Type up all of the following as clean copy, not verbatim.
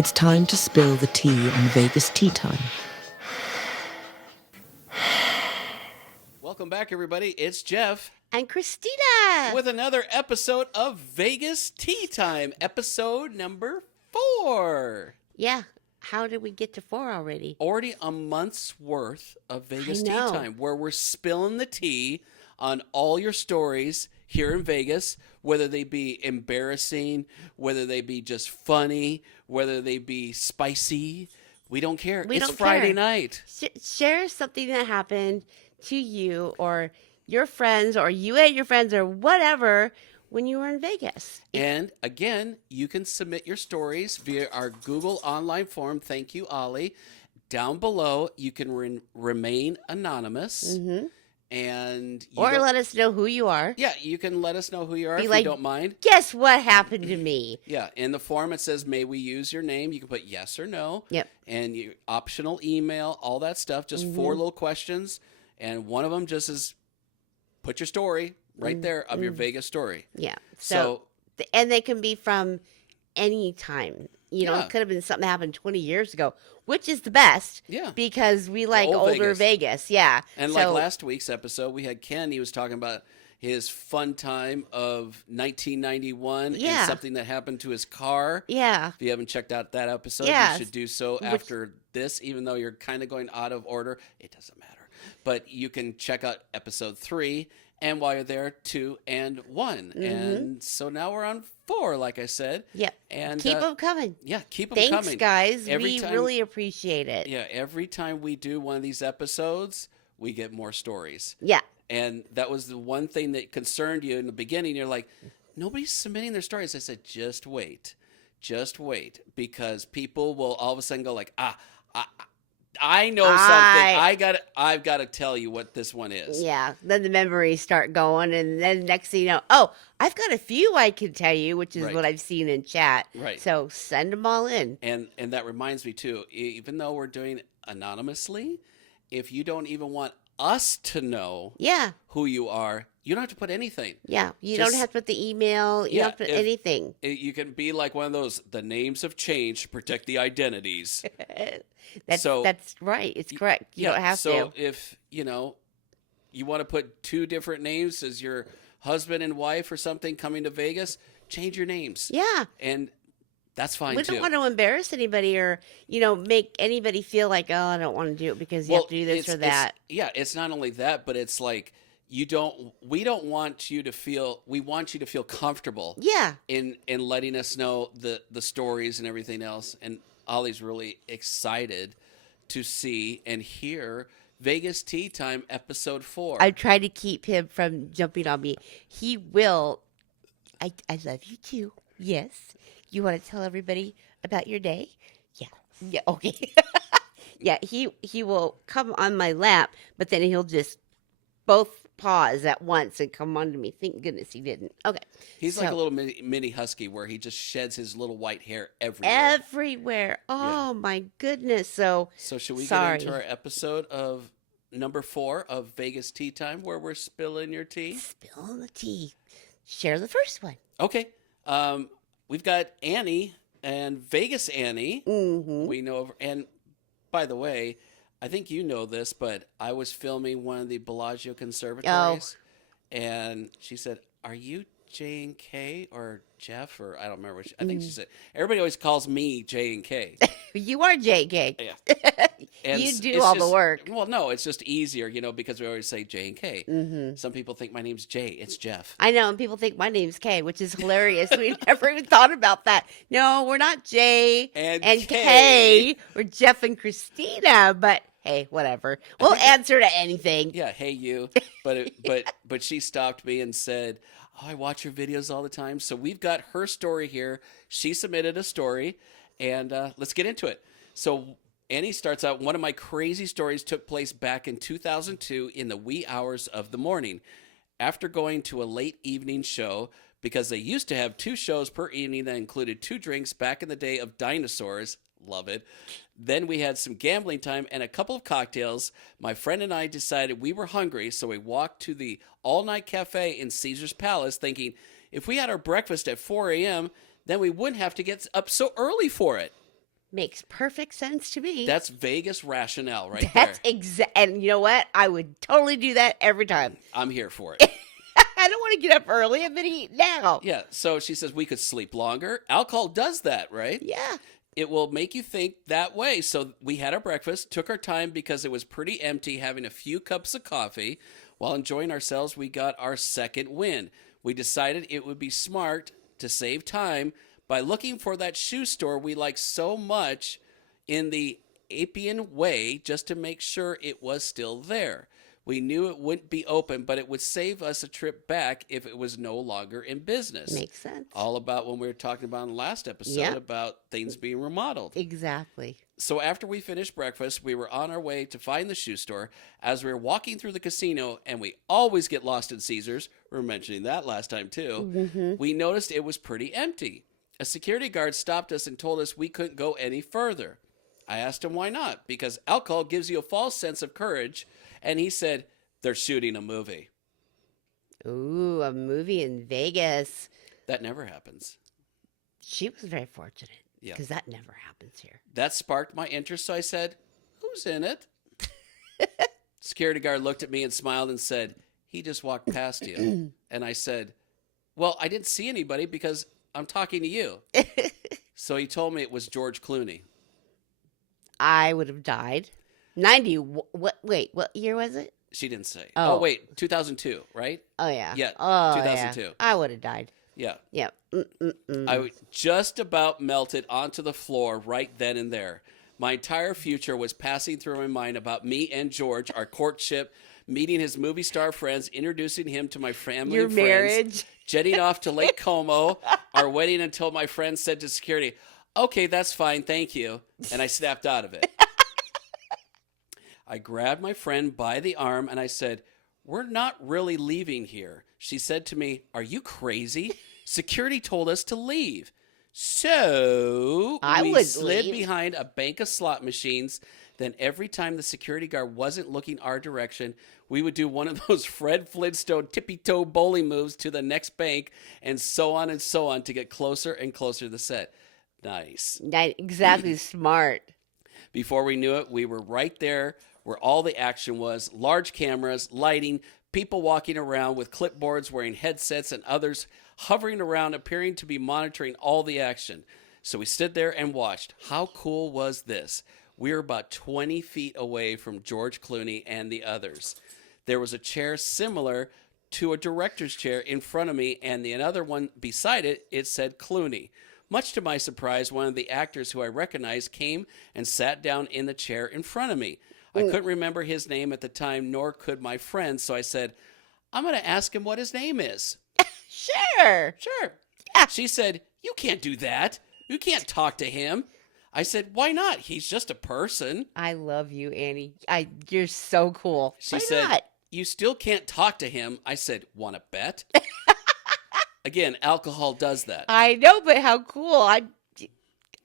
It's time to spill the tea on Vegas Tea Time. Welcome back, everybody. It's Jeff And Christina. with another episode of Vegas Tea Time, episode number 4. Yeah. How did we get to 4 already? Already a month's worth of Vegas Tea know. Time, where we're spilling the tea on all your stories here in Vegas, whether they be embarrassing, whether they be just funny, whether they be spicy. We don't care. We It's don't Friday care. night. Share something that happened to you or your friends or you and your friends or whatever when you were in Vegas. And again, you can submit your stories via our Google online form. Thank you, Ollie. Down below, you can remain anonymous. Mm-hmm. And Or let us know who you are. Yeah, you can let us know who you are Be if like, you don't mind. Guess what happened to me? Yeah, in the form it says, may we use your name? You can put yes or no. Yep. And your optional email, all that stuff. Just 4 little questions. And one of them just is put your story right there of your Vegas story. Yeah. So and they can be from any time. You know, Yeah. it could have been something that happened 20 years ago, which is the best. Yeah. Because we like old older Vegas. Yeah. And so, like last week's episode, we had Ken. He was talking about his fun time of 1991 Yeah. and something that happened to his car. Yeah. If you haven't checked out that episode, Yeah. you should do so after this, even though you're kind of going out of order. It doesn't matter. But you can check out episode 3, and while you're there, 2 and 1. And so now we're on 4, like I said. Yeah. And Keep them coming. Yeah, keep them Thanks, coming. guys. Every We time- really appreciate it. Yeah, every time we do one of these episodes, we get more stories. Yeah. And that was the one thing that concerned you in the beginning. You're like, nobody's submitting their stories. I said, just wait. Just wait. Because people will all of a sudden go like, I know something. I've got to tell you what this one is. Yeah. Then the memories start going. And then next thing you know, oh, I've got a few I can tell you, which is Right. what I've seen in chat. Right. So send them all in. And that reminds me, too, even though we're doing it anonymously, if you don't even want us to know Yeah. who you are, you don't have to put anything. Yeah. You Just- don't have to put the email. You don't have to put anything. You can be like one of those, the names have changed to protect the identities. That's right. It's correct. You don't have so to. if, you want to put 2 different names as your husband and wife or something coming to Vegas, change your names. Yeah. And that's fine, We too. don't want to embarrass anybody or, make anybody feel like, oh, I don't want to do it because you have to do this or that. It's not only that, but it's like we want you to feel comfortable Yeah. in letting us know the stories and everything else. And Ollie's really excited to see and hear Vegas Tea Time episode 4. I try to keep him from jumping on me. He will. I love you too. Yes. You want to tell everybody about your day? Yeah. Yeah. Okay. Yeah. He will come on my lap, but then he'll just both pause at once and come on to me. Thank goodness he didn't. Okay. He's like So- a little mini husky where he just sheds his little white hair everywhere. Everywhere. Oh my goodness. So So should we sorry. get into our episode of number 4 of Vegas Tea Time, where we're spilling your tea? Spill the tea. Share the first one. Okay. We've got Annie and Vegas Annie. Mm-hmm. We know of, and by the way, I think you know this, but I was filming one of the Bellagio conservatories, and she said, "Are you J and K or Jeff?" Or I don't remember. What I think she said. Everybody always calls me J and K. You are JK. Yeah. And You do it's all the just- work. Well, no, it's just easier, because we always say J and K. Mm-hmm. Some people think my name's Jay. It's Jeff. I know, and people think my name's Kay, which is hilarious. We never even thought about that. No, we're not Jay And Kay. We're Jeff and Christina, but hey, whatever. We'll answer to anything. Yeah, hey you. But she stopped me and said, "Oh, I watch your videos all the time." So we've got her story here. She submitted a story, and let's get into it. So Annie starts out, one of my crazy stories took place back in 2002 in the wee hours of the morning. After going to a late evening show, because they used to have 2 shows per evening that included 2 drinks back in the day of dinosaurs. Love it. Then we had some gambling time and a couple of cocktails. My friend and I decided we were hungry, so we walked to the all-night cafe in Caesar's Palace thinking if we had our breakfast at 4 a.m., then we wouldn't have to get up so early for it. Makes perfect sense to me. That's Vegas rationale right That's there. and you know what? I would totally do that every time. I'm here for it. I don't want to get up early. I'm gonna eat now. Yeah, so she says we could sleep longer. Alcohol does that, right? Yeah. It will make you think that way. So we had our breakfast, took our time because it was pretty empty, having a few cups of coffee. While enjoying ourselves, we got our second win. We decided it would be smart to save time by looking for that shoe store we like so much in the Appian Way just to make sure it was still there. We knew it wouldn't be open, but it would save us a trip back if it was no longer in business. Makes sense. All about when we were talking about in the last episode about things being remodeled. Exactly. So after we finished breakfast, we were on our way to find the shoe store. As we were walking through the casino, and we always get lost in Caesars, we were mentioning that last time too, we noticed it was pretty empty. A security guard stopped us and told us we couldn't go any further. I asked him why not, because alcohol gives you a false sense of courage, and he said, they're shooting a movie. Ooh, a movie in Vegas. That never happens. She was very fortunate. Yeah. Because that never happens here. That sparked my interest, so I said, who's in it? Security guard looked at me and smiled and said, he just walked past you. And I said, well, I didn't see anybody because I'm talking to you. So he told me it was George Clooney. I would have died. 90. Wait, what year was it? She didn't say. Oh. Oh, wait, 2002, right? Oh, yeah. Yeah, Oh, 2002. Yeah. I would have died. Yeah. Yeah. I just about melted onto the floor right then and there. My entire future was passing through my mind about me and George, our courtship, meeting his movie star friends, introducing him to my family Your and friends, marriage. jetting off to Lake Como, our wedding until my friend said to security, okay, that's fine, thank you. And I snapped out of it. I grabbed my friend by the arm and I said, we're not really leaving here. She said to me, are you crazy? Security told us to leave. So we slid behind a bank of slot machines. Then every time the security guard wasn't looking our direction, we would do one of those Fred Flintstone tippy-toe bowling moves to the next bank and so on to get closer and closer to the set. Nice. Exactly. Smart. Before we knew it, we were right there where all the action was. Large cameras, lighting, people walking around with clipboards, wearing headsets, and others hovering around, appearing to be monitoring all the action. So we stood there and watched. How cool was this? We were about 20 feet away from George Clooney and the others. There was a chair similar to a director's chair in front of me, and the another one beside it, it said Clooney. Much to my surprise, one of the actors who I recognized came and sat down in the chair in front of me. I couldn't remember his name at the time, nor could my friend, so I said, I'm going to ask him what his name is. Sure. Yeah. She said, you can't do that. You can't talk to him. I said, why not? He's just a person. I love you, Annie. You're so cool. She Why said, not? you still can't talk to him. I said, want to bet? Again, alcohol does that. I know, but how cool.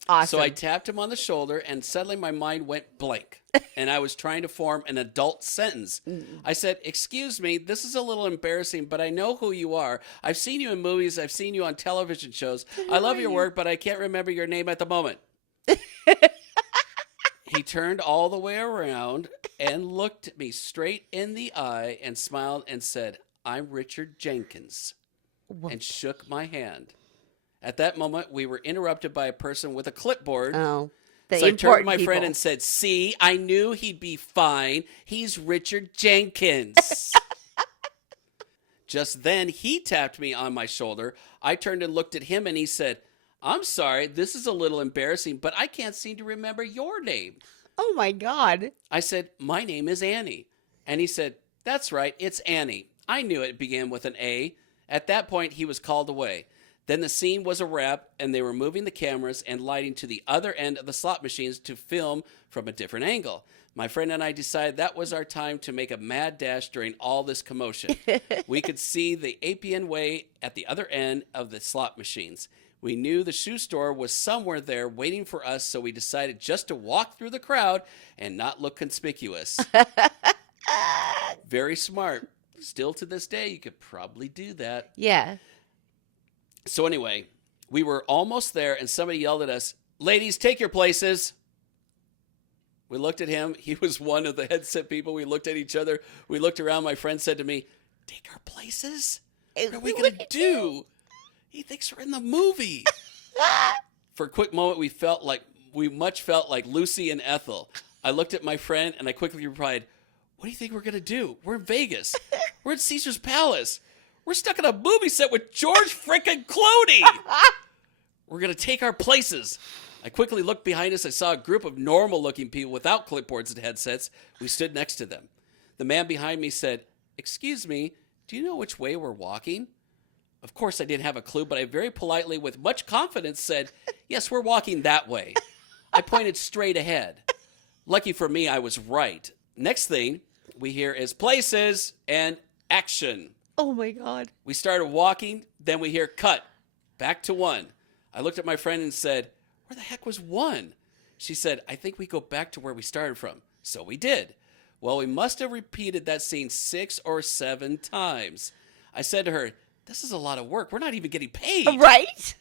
Awesome. So I tapped him on the shoulder, and suddenly my mind went blank, and I was trying to form an adult sentence. I said, excuse me, this is a little embarrassing, but I know who you are. I've seen you in movies. I've seen you on television shows. I love your work, but I can't remember your name at the moment. He turned all the way around and looked me straight in the eye and smiled and said, I'm Richard Jenkins, and shook my hand. At that moment, we were interrupted by a person with a clipboard. Oh, so I turned to my friend and said, see, I knew he'd be fine. He's Richard Jenkins. Just then, he tapped me on my shoulder. I turned and looked at him, and he said, I'm sorry, this is a little embarrassing, but I can't seem to remember your name. Oh, my God. I said, my name is Annie. And he said, that's right, it's Annie. I knew it began with an A. At that point, he was called away. Then the scene was a wrap, and they were moving the cameras and lighting to the other end of the slot machines to film from a different angle. My friend and I decided that was our time to make a mad dash during all this commotion. We could see the Appian Way at the other end of the slot machines. We knew the shoe store was somewhere there waiting for us, so we decided just to walk through the crowd and not look conspicuous. Very smart. Still to this day, you could probably do that. Yeah. So anyway, we were almost there, and somebody yelled at us, ladies, take your places. We looked at him. He was one of the headset people. We looked at each other. We looked around. My friend said to me, take our places? What are we going to do? He thinks we're in the movie. For a quick moment, we much felt like Lucy and Ethel. I looked at my friend and I quickly replied, what do you think we're going to do? We're in Vegas. We're at Caesar's Palace. We're stuck in a movie set with George frickin' Clooney. We're going to take our places. I quickly looked behind us. I saw a group of normal-looking people without clipboards and headsets. We stood next to them. The man behind me said, excuse me, do you know which way we're walking? Of course, I didn't have a clue, but I very politely, with much confidence, said, yes, we're walking that way. I pointed straight ahead. Lucky for me, I was right. Next thing we hear is places and action. Oh, my God. We started walking, then we hear cut. Back to 1. I looked at my friend and said, where the heck was 1? She said, I think we go back to where we started from. So we did. Well, we must have repeated that scene 6 or 7 times. I said to her, this is a lot of work. We're not even getting paid. Right?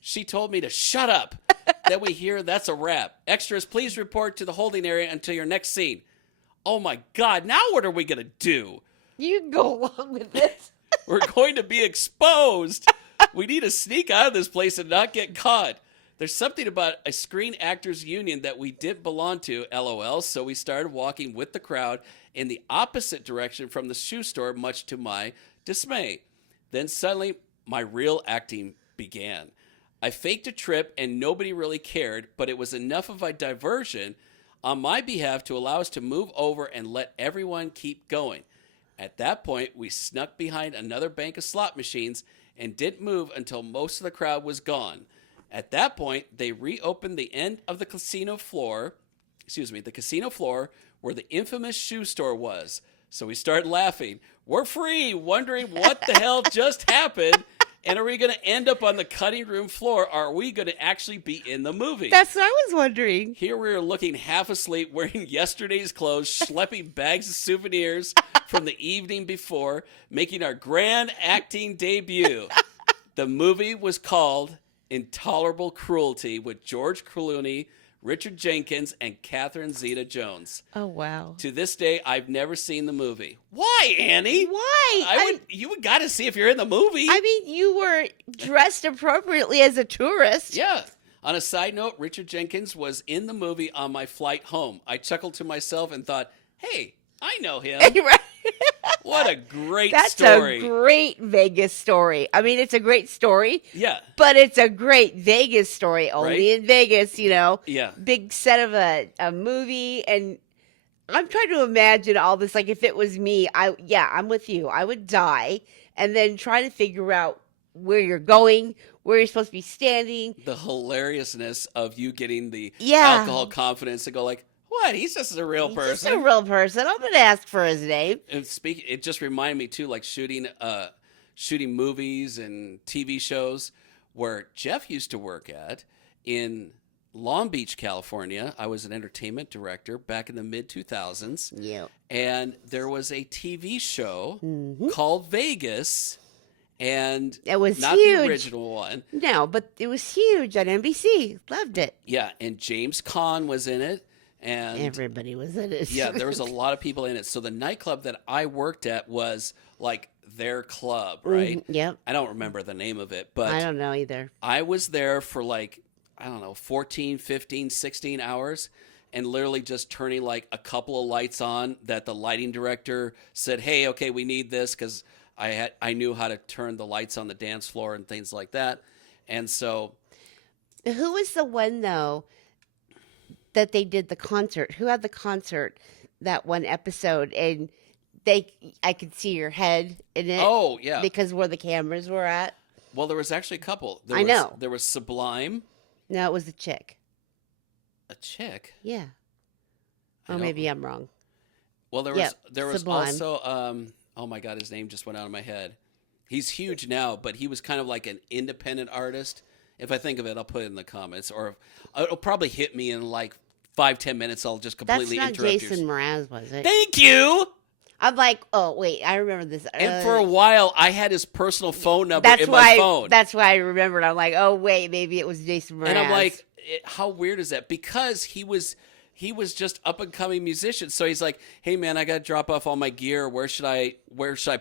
She told me to shut up. Then we hear that's a wrap. Extras, please report to the holding area until your next scene. Oh my God, now what are we going to do? You can go along with this. We're going to be exposed. We need to sneak out of this place and not get caught. There's something about a Screen Actors Union that we didn't belong to, LOL, so we started walking with the crowd in the opposite direction from the shoe store, much to my dismay. Then suddenly, my real acting began. I faked a trip and nobody really cared, but it was enough of a diversion on my behalf to allow us to move over and let everyone keep going. At that point, we snuck behind another bank of slot machines and didn't move until most of the crowd was gone. At that point, they reopened the end of the casino floor where the infamous shoe store was. So we started laughing. We're free, wondering what the hell just happened. And are we going to end up on the cutting room floor? Or are we going to actually be in the movie? That's what I was wondering. Here we are looking half asleep, wearing yesterday's clothes, schlepping bags of souvenirs from the evening before, making our grand acting debut. The movie was called Intolerable Cruelty with George Clooney, Richard Jenkins, and Catherine Zeta-Jones. Oh, wow. To this day, I've never seen the movie. Why, Annie? Why? You would got to see if you're in the movie. I mean, you were dressed appropriately as a tourist. Yeah. On a side note, Richard Jenkins was in the movie on my flight home. I chuckled to myself and thought, hey, I know him. Right. What a great That's story. a great Vegas story. I mean, it's a great story. Yeah. But it's a great Vegas story. Only Right? in Vegas, you know. Yeah. Big set of a movie. And I'm trying to imagine all this. Like, if it was me, I'm with you. I would die and then try to figure out where you're going, where you're supposed to be standing. The hilariousness of you getting the Yeah. alcohol confidence to go like, what? He's just a real He's person. just a real person. I'm going to ask for his name. And it just reminded me too, like shooting movies and TV shows where Jeff used to work at in Long Beach, California. I was an entertainment director back in the mid 2000s. Yeah. And there was a TV show called Vegas, and It was not huge. the original one. No, but it was huge on NBC. Loved it. Yeah, and James Caan was in it. And Everybody was in it. yeah, there was a lot of people in it. So the nightclub that I worked at was like their club, right? Yep. I don't remember the name of it, but I don't know either. I was there for like, I don't know, 14, 15, 16 hours and literally just turning like a couple of lights on that the lighting director said, hey, okay, we need this because I knew how to turn the lights on the dance floor and things like that. And so. Who was the one, though, that they did the concert? Who had the concert that one episode? And I could see your head in it. Oh, yeah. Because where the cameras were at. Well, there was actually a couple. I know. There was Sublime. No, it was a chick. A chick? Yeah. I Or don't- maybe I'm wrong. Well, there was Sublime. also oh my God, his name just went out of my head. He's huge now, but he was kind of like an independent artist. If I think of it, I'll put it in the comments, or it'll probably hit me in like 5-10 minutes. I'll just completely That's not interrupt Jason Mraz, was it? Thank you. I'm like, oh, wait, I remember this. And for a while, I had his personal phone number That's in why. my phone. That's why I remembered. I'm like, oh wait, maybe it was Jason Mraz. And I'm like, how weird is that? Because he was just up and coming musician. So he's like, "Hey man, I got to drop off all my gear. Where should I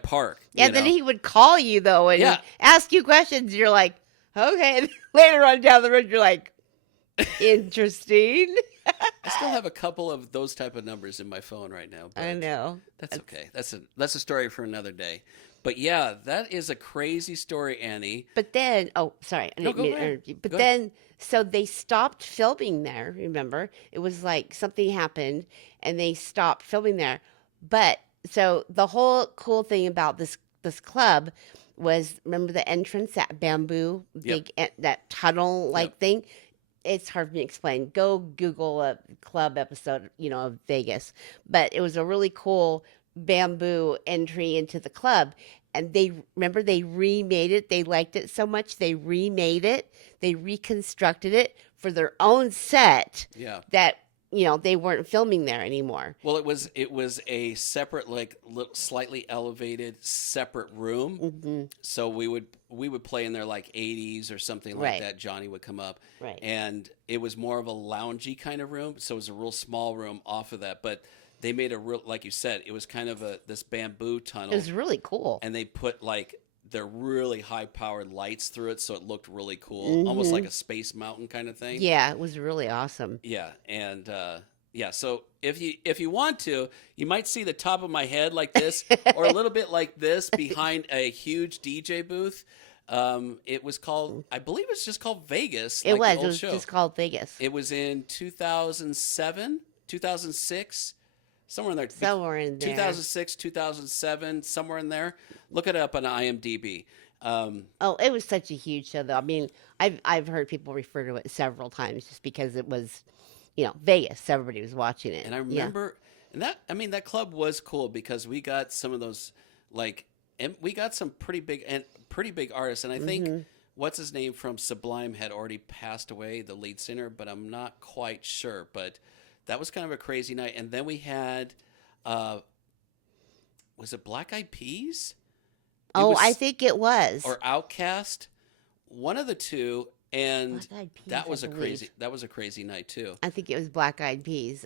park?" Yeah, You then know? he would call you though and Yeah. ask you questions. You're like, okay. And later on down the road, you're like, interesting. I still have a couple of those type of numbers in my phone right now. I But know. that's okay. That's a story for another day. But yeah, that is a crazy story, Annie. But then, oh, sorry, I No, didn't go mean to ahead. interrupt you. But Go ahead. then, so they stopped filming there. Remember, it was like something happened, and they stopped filming there. But so the whole cool thing about this club was, remember the entrance, that bamboo, Yep. that tunnel like Yep. thing. It's hard for me to explain. Go Google a club episode, of Vegas. But it was a really cool bamboo entry into the club. And they remade it. They liked it so much they remade it. They reconstructed it for their own set Yeah. that they weren't filming there anymore. Well, it was a separate, like slightly elevated separate room. Hmm. So we would play in there like 80s or something like Right. that. Johnny would come up, Right. and it was more of a loungy kind of room. So it was a real small room off of that, but they made a real, like you said, it was kind of this bamboo tunnel, It was really cool. and they put like their really high powered lights through it, so it looked really cool, almost like a Space Mountain kind of thing. Yeah, it was really awesome. Yeah, and yeah. So if you want to, you might see the top of my head like this, or a little bit like this behind a huge DJ booth. It was called, I believe it's just called Vegas. It like the was. old It was show. just called Vegas. It was in 2007, 2006, somewhere in there. Somewhere in there. 2006, 2007, somewhere in there. Look it up on IMDb. Oh, it was such a huge show, though. I mean, I've heard people refer to it several times just because it was, Vegas. Everybody was watching it. And I Yeah. remember, and that club was cool because we got some of those, like, and we got some pretty big artists. And I think Mm-hmm. what's his name from Sublime had already passed away, the lead singer, but I'm not quite sure. But that was kind of a crazy night. And then we had, was it Black Eyed Peas? Oh, was- I think it was. Or Outcast, one of the two, and Black Eyed Peas, that was I a crazy night too. I think it was Black Eyed Peas.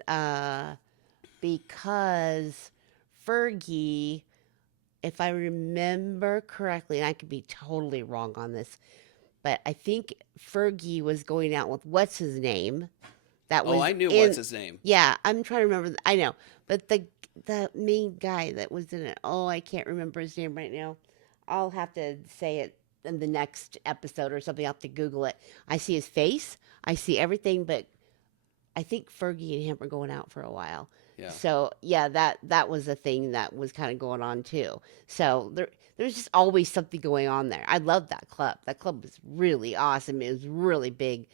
Because Fergie, if I remember correctly, and I could be totally wrong on this, but I think Fergie was going out with what's his name. That was Oh, I knew in, what's his name. Yeah, I'm trying to remember. I know, but the main guy that was in it. Oh, I can't remember his name right now. I'll have to say it in the next episode or something. I'll have to Google it. I see his face. I see everything, but I think Fergie and him were going out for a while. Yeah. So yeah, that was a thing that was kind of going on too. So there's just always something going on there. I love that club. That club was really awesome. It was really big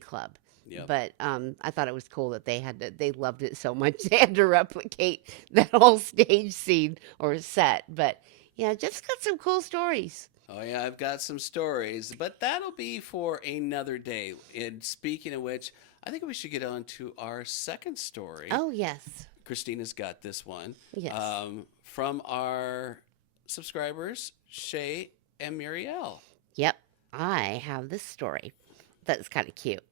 club. Yep. But I thought it was cool that they loved it so much they had to replicate that whole stage scene or set. But yeah, Jeff's got some cool stories. Oh yeah, I've got some stories, but that'll be for another day. And speaking of which, I think we should get on to our second story. Oh yes, Christina's got this one. Yes. From our subscribers, Shay and Muriel. yep. I have this story. That's kind of cute.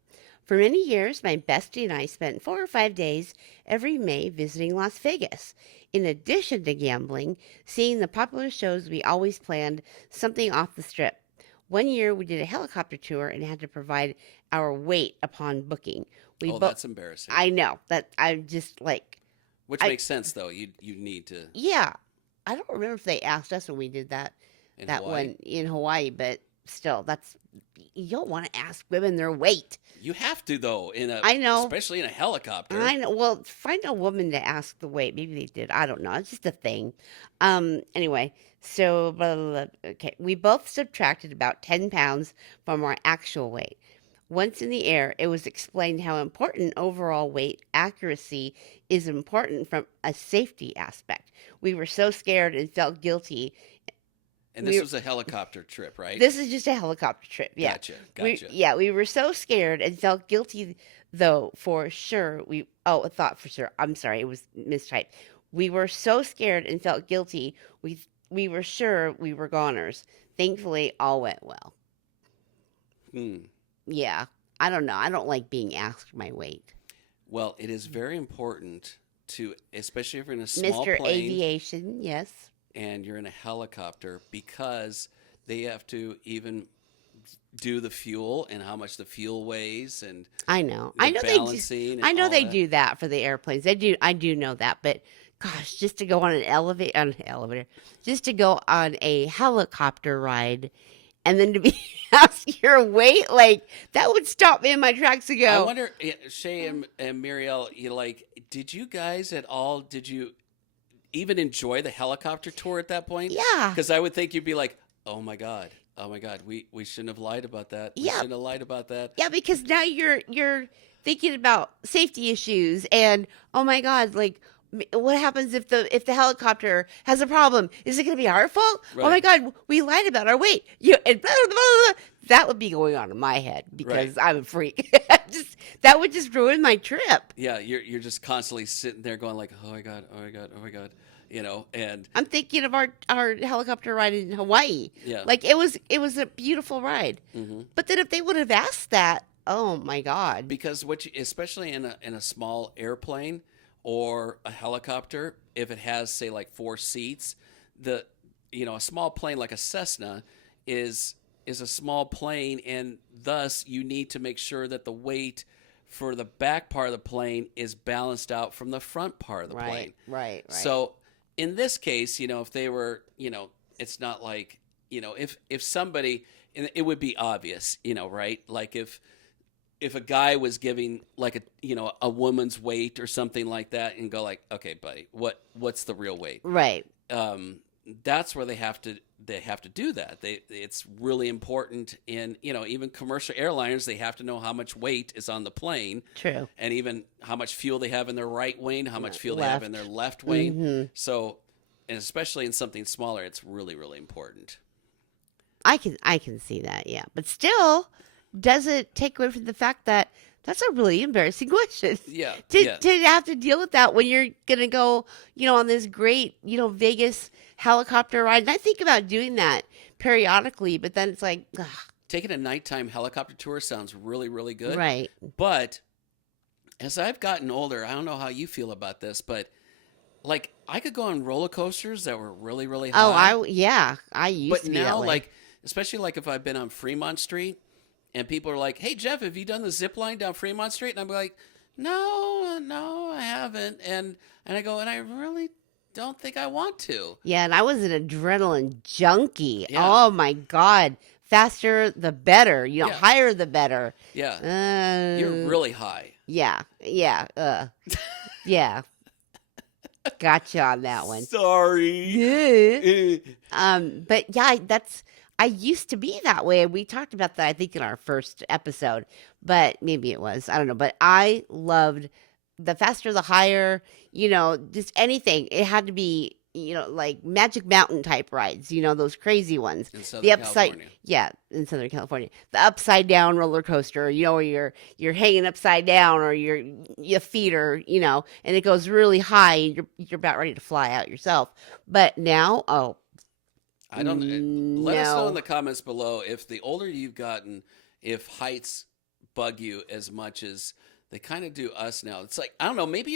For many years, my bestie and I spent 4 or 5 days every May visiting Las Vegas. In addition to gambling, seeing the popular shows, we always planned something off the strip. One year, we did a helicopter tour and had to provide our weight upon booking. That's embarrassing. I know that I'm just like, Which I- makes sense though. You need to yeah. I don't remember if they asked us when we did that in that Hawaii. one in Hawaii, but still, you don't want to ask women their weight. You have to though I know. especially in a helicopter. I know. Well, find a woman to ask the weight. Maybe they did. I don't know. It's just a thing. Anyway, so blah, blah, blah. Okay, we both subtracted about 10 pounds from our actual weight. Once in the air, it was explained how important overall weight accuracy is important from a safety aspect. We were so scared and felt guilty. And this was a helicopter trip, right? This is just a helicopter trip. Yeah. Gotcha. We were so scared and felt guilty, though, for sure. Thought for sure. I'm sorry, it was mistyped. We were so scared and felt guilty. We were sure we were goners. Thankfully, all went well. Hmm. Yeah, I don't know. I don't like being asked my weight. Well, it is very important to, especially if you're in a small Mr. plane Aviation, yes. and you're in a helicopter, because they have to even do the fuel and how much the fuel weighs and I know. the I know balancing and I know all they that. do that for the airplanes. I do know that, but gosh, just to go on an elevator, just to go on a helicopter ride and then to be asked your weight, like that would stop me in my tracks to I go. wonder, Shay and Muriel, did you guys at all, did you even enjoy the helicopter tour at that point? Yeah. Because I would think you'd be like, oh my God, we shouldn't have lied about that. We Yeah. shouldn't have lied about that. Yeah, because now you're thinking about safety issues and oh my God, like what happens if the helicopter has a problem? Is it going to be our fault? Oh my Right. God, we lied about our weight. And blah, blah, blah, blah. That would be going on in my head because I'm a freak. That would just ruin my trip. Yeah, you're just constantly sitting there going like, oh my God, oh my God, oh my God, and I'm thinking of our helicopter ride in Hawaii. Yeah. Like it was a beautiful ride. Mhm. But then if they would have asked that, oh my God. because especially in a small airplane or a helicopter, if it has say like 4 seats, a small plane like a Cessna is a small plane, and thus you need to make sure that the weight for the back part of the plane is balanced out from the front part of the plane. Right. So in this case, if they were, it's not like, if somebody, and it would be obvious, right? Like if a guy was giving like a woman's weight or something like that and go like, okay, buddy, what's the real weight? Right. That's where they have to do that. It's really important in, even commercial airliners, they have to know how much weight is on the plane. True. And even how much fuel they have in their right wing, how much fuel they Left. have in their left wing. Mm-hmm. So, and especially in something smaller, it's really, really important. I can see that, yeah. But still doesn't take away from the fact that that's a really embarrassing question. Yeah. To have to deal with that when you're gonna go, on this great, Vegas helicopter ride. And I think about doing that periodically, but then it's like, ugh. Taking a nighttime helicopter tour sounds really, really good. Right. But as I've gotten older, I don't know how you feel about this, but like I could go on roller coasters that were really, really high. I used But to be that now, way. like, especially like if I've been on Fremont Street and people are like, hey, Jeff, have you done the zip line down Fremont Street? And I'm like, no, I haven't. And I go, and I really don't think I want to. Yeah, and I was an adrenaline junkie. Yeah. Oh my God. Faster the better. Yeah. Higher the better. Yeah. You're really high. Yeah. Yeah. Gotcha on that one. Sorry. But yeah, I used to be that way. We talked about that, I think, in our first episode, but maybe it was, I don't know. But I loved the faster, the higher, just anything. It had to be, like Magic Mountain type rides, those crazy ones. In Southern California. Yeah, in Southern California. The upside down roller coaster, where you're hanging upside down or your feet are, and it goes really high and you're about ready to fly out yourself. But now, I don't. Let us know no. in the comments below if the older you've gotten, if heights bug you as much as they kind of do us now. It's like, I don't know. Maybe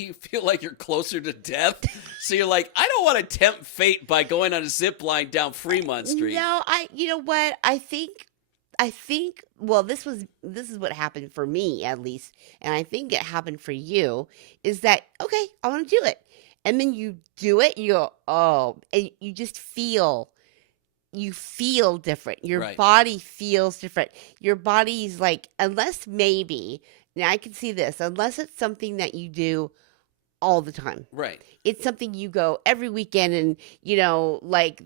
you feel like you're closer to death, so you're like, I don't want to tempt fate by going on a zip line down Fremont Street. No, you know what? I think. Well, this is what happened for me at least, and I think it happened for you. Is that okay? I want to do it. And then you do it, you go, oh, and you just feel different. Your Right. body feels different. Your body's like, unless maybe, now I can see this, unless it's something that you do all the time. Right. It's something you go every weekend and, like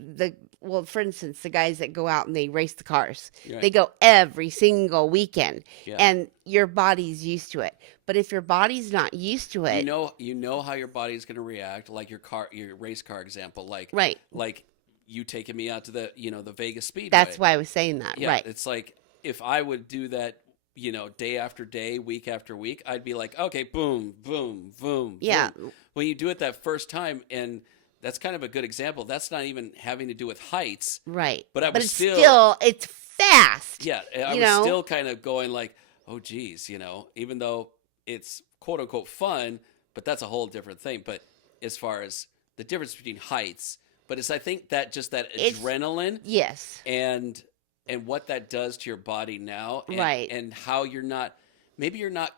for instance, the guys that go out and they race the cars, Right. they go every single weekend Yeah. and your body's used to it. But if your body's not used to it, You know how your body's going to react, like your race car example, like right. like you taking me out to the the Vegas Speedway. That's why I was saying that. Yeah, Right. it's like if I would do that, day after day, week after week, I'd be like, okay, boom, boom, boom. Yeah. boom. When you do it that first time, and that's kind of a good example. That's not even having to do with heights. Right. But I was it's still it's fast. Yeah, I You was know? still kind of going like, oh geez, even though it's quote unquote fun, but that's a whole different thing. But as far as the difference between heights, but it's I think that just that adrenaline, yes, and what that does to your body now, right, and how you're not maybe you're not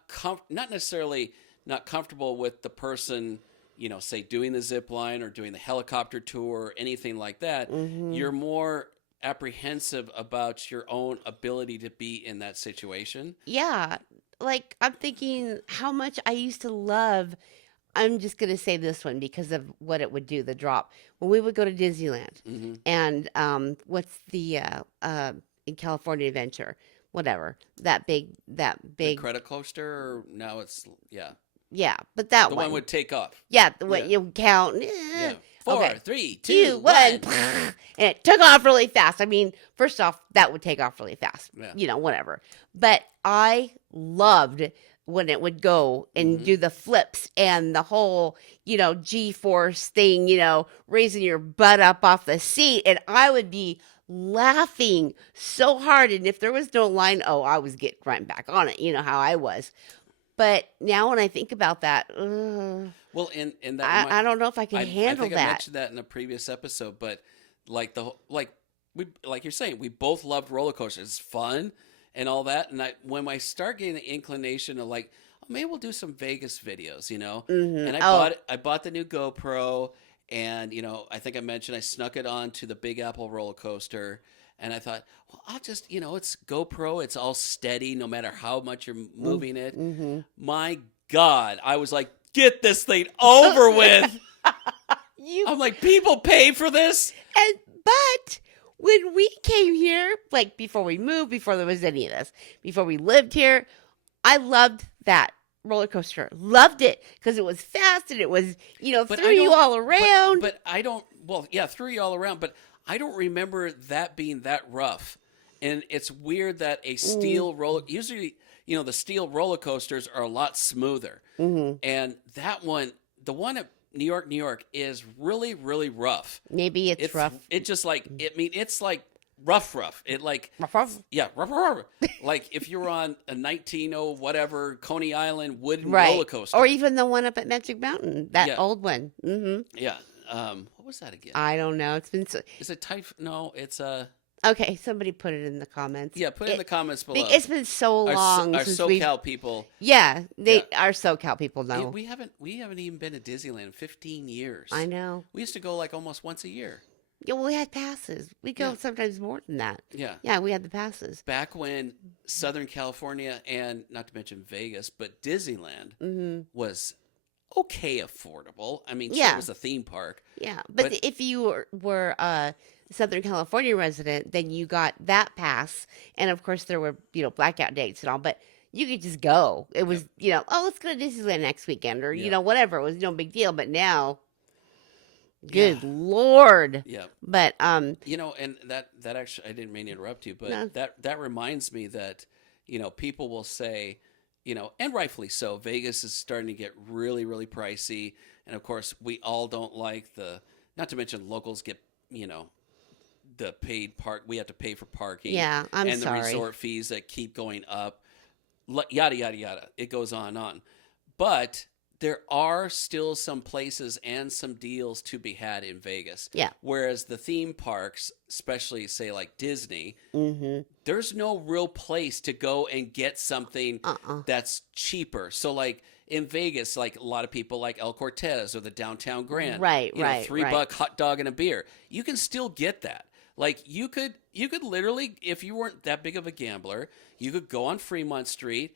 necessarily not comfortable with the person, say doing the zip line or doing the helicopter tour or anything like that. You're more apprehensive about your own ability to be in that situation. yeah. Like I'm thinking how much I used to love. I'm just gonna say this one because of what it would do. The drop when we would go to Disneyland, Mm-hmm. and what's the in California Adventure, whatever that The big, credit coaster, or now it's yeah, but that the one would take off. yeah, the one Yeah. you count. Yeah. 4, Okay. 3, 2, 2, 1, 1. and it took off really fast. I mean, first off, that would take off really fast. Yeah. Whatever. But I loved when it would go and do the flips and the whole, G-force thing, raising your butt up off the seat. And I would be laughing so hard. And if there was no line, I was getting right back on it. You know how I was. But now when I think about that, Well, and that I don't know if I can handle I think that. I mentioned that in a previous episode, but like like you're saying, we both loved roller coasters. It's fun and all that. And when I start getting the inclination of like, oh, maybe we'll do some Vegas videos, And I bought the new GoPro, and I think I mentioned I snuck it on to the Big Apple roller coaster. And I thought, well, I'll just, it's GoPro. It's all steady no matter how much you're moving it. My God. I was like, get this thing over with. I'm like, people pay for this? But when we came here, like before we moved, before there was any of this, before we lived here, I loved that roller coaster. Loved it because it was fast and it was, threw you all around. But I don't, well, yeah, threw you all around, but I don't remember that being that rough. And it's weird that a steel roller, usually, the steel roller coasters are a lot smoother. And that one, the one at New York is really, really rough. Maybe it's rough. It just like, it's like rough. It like, rough. Yeah, rough. Like if you're on a 19 whatever Coney Island wooden roller coaster. Or even the one up at Magic Mountain, that old one. Yeah. What was that again? I don't know. It's been so. Is it No, it's Okay, somebody put it in the comments. Yeah, put it in the comments below. It's been so long our since SoCal people. Yeah, our SoCal people know. We haven't even been to Disneyland in 15 years. I know. We used to go like almost once a year. Yeah, well, we had passes. We go sometimes more than that. Yeah. Yeah, we had the passes. Back when Southern California, and not to mention Vegas, but Disneyland was okay affordable. I mean, sure, it was a theme park. Yeah, but if you were a Southern California resident, then you got that pass. And of course, there were, blackout dates and all, but you could just go. It was, let's go to Disneyland next weekend or, whatever. It was no big deal. But now, good Lord. Yeah. But, and that actually, I didn't mean to interrupt you, but that reminds me that, people will say, and rightfully so, Vegas is starting to get really, really pricey. And of course, we all don't like not to mention locals get, the paid park. We have to pay for parking. Yeah, I'm sorry. And the resort fees that keep going up. Yada, yada, yada. It goes on and on. But there are still some places and some deals to be had in Vegas. Yeah. Whereas the theme parks, especially say like Disney, there's no real place to go and get something that's cheaper. So like in Vegas, like a lot of people like El Cortez or the Downtown Grand. Right. $3 hot dog and a beer. You can still get that. Like you could literally, if you weren't that big of a gambler, you could go on Fremont Street,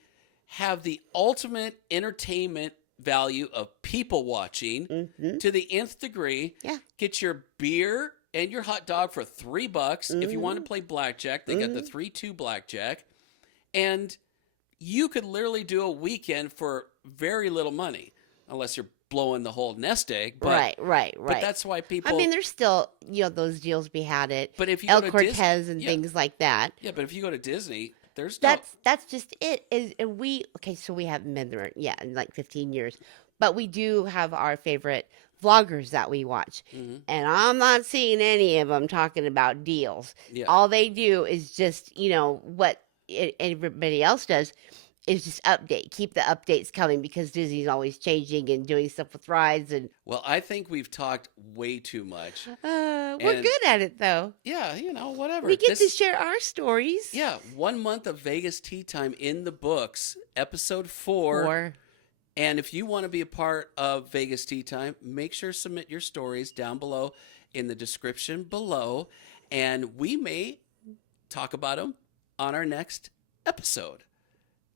have the ultimate entertainment value of people watching to the nth degree. Yeah. Get your beer and your hot dog for $3. If you want to play blackjack, they got the 3-2 blackjack. And you could literally do a weekend for very little money, unless you're blowing the whole nest egg. But, right. But that's why people. I mean, there's still those deals we had at but if you El go to Cortez and things like that. Yeah, but if you go to Disney, there's that's just it. And we so we haven't been there in like 15 years, but we do have our favorite vloggers that we watch, and I'm not seeing any of them talking about deals. Yeah. All they do is just what everybody else does is just update. Keep the updates coming because Disney's always changing and doing stuff with rides. And Well, I think we've talked way too much. we're And- good at it, though. Yeah, whatever. We get to share our stories. Yeah, 1 month of Vegas Tea Time in the books, episode 4. Or And if you want to be a part of Vegas Tea Time, make sure to submit your stories down below in the description below, and we may talk about them on our next episode.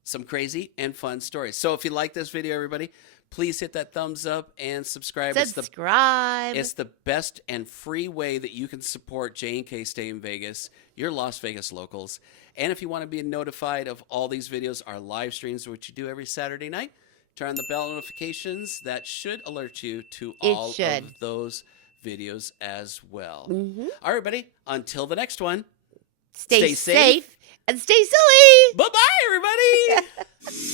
Some crazy and fun stories. So if you like this video, everybody, please hit that thumbs up and subscribe. subscribe. It's the best and free way that you can support J&K Stay in Vegas, your Las Vegas locals. And if you want to be notified of all these videos, our live streams, which you do every Saturday night, turn on the bell notifications. That should alert you to all of those videos as well. Mm-hmm. All right, everybody, until the next one, Stay safe and stay silly. Bye-bye, everybody.